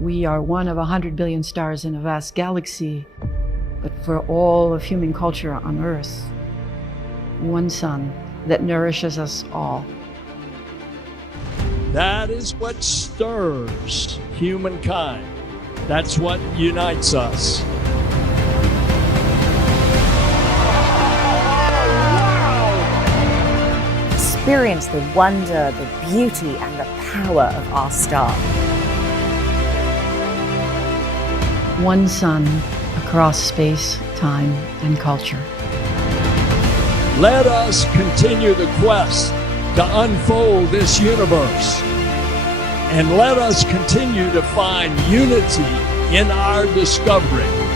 We are one of 100 billion stars in a vast galaxy, but for all of human culture on Earth, one sun that nourishes us all. That is what stirs humankind. That's what unites us. Experience the wonder, the beauty, and the power of our star. One sun across space, time, and culture. Let us continue the quest to unfold this universe. And let us continue to find unity in our discovery.